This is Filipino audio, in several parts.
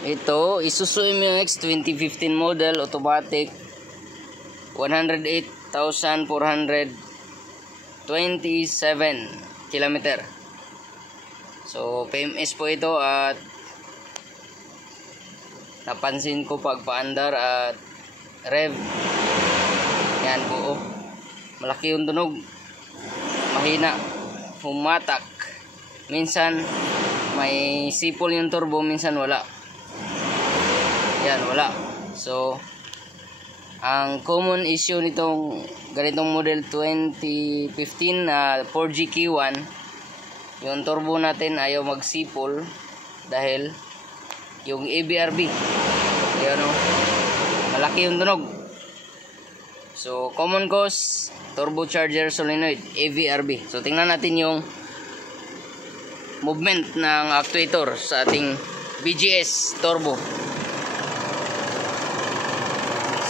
Ito, Isuzu MU-X 2015 model, automatic, 108,427 kilometer. So, PMS po ito at napansin ko pagpaandar at rev. Yan, buo. Malaki yung tunog. Mahina. Humatak. Minsan, may sipol yung turbo, minsan wala. Yan, wala. So, ang common issue nitong ganitong model 2015 na 4GK1, yung turbo natin ayaw magsipol dahil yung ABRB, yun, no? Malaki yung tunog. So, common cause, turbocharger solenoid, AVRB. So, tingnan natin yung movement ng actuator sa ating BGS turbo.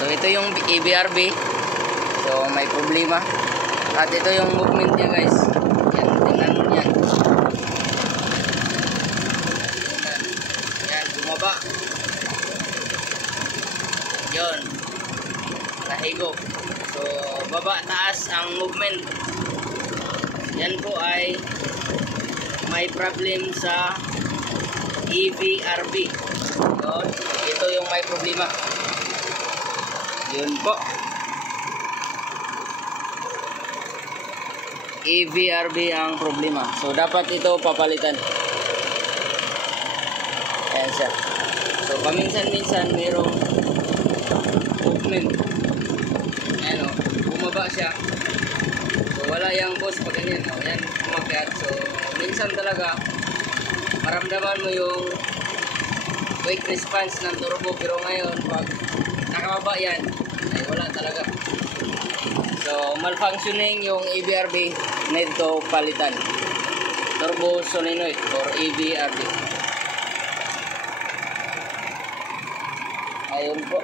So, ito yung ABRB. So, may problema. At ito yung movement niya, guys. Yan, tingnan mo yan. Yan, bumaba. Yun. Nahigo. So, baba, taas ang movement. Yan po ay may problem sa EVRB. Yun. Ito yung may problema. Yun po. EVRB ang problema. So, dapat ito papalitan. Ayan siya. So, paminsan-minsan mayroong movement. Ayan o. Bumaba siya. So, wala yung boss pag ganyan. O, yan, umakyat. So, minsan talaga, maramdaman mo yung quick response ng turbo. Pero ngayon, pag nakababa yan, ay wala talaga. So, malfunctioning yung EVRB na ito palitan. Turbo solenoid or EVRB. Ayun po.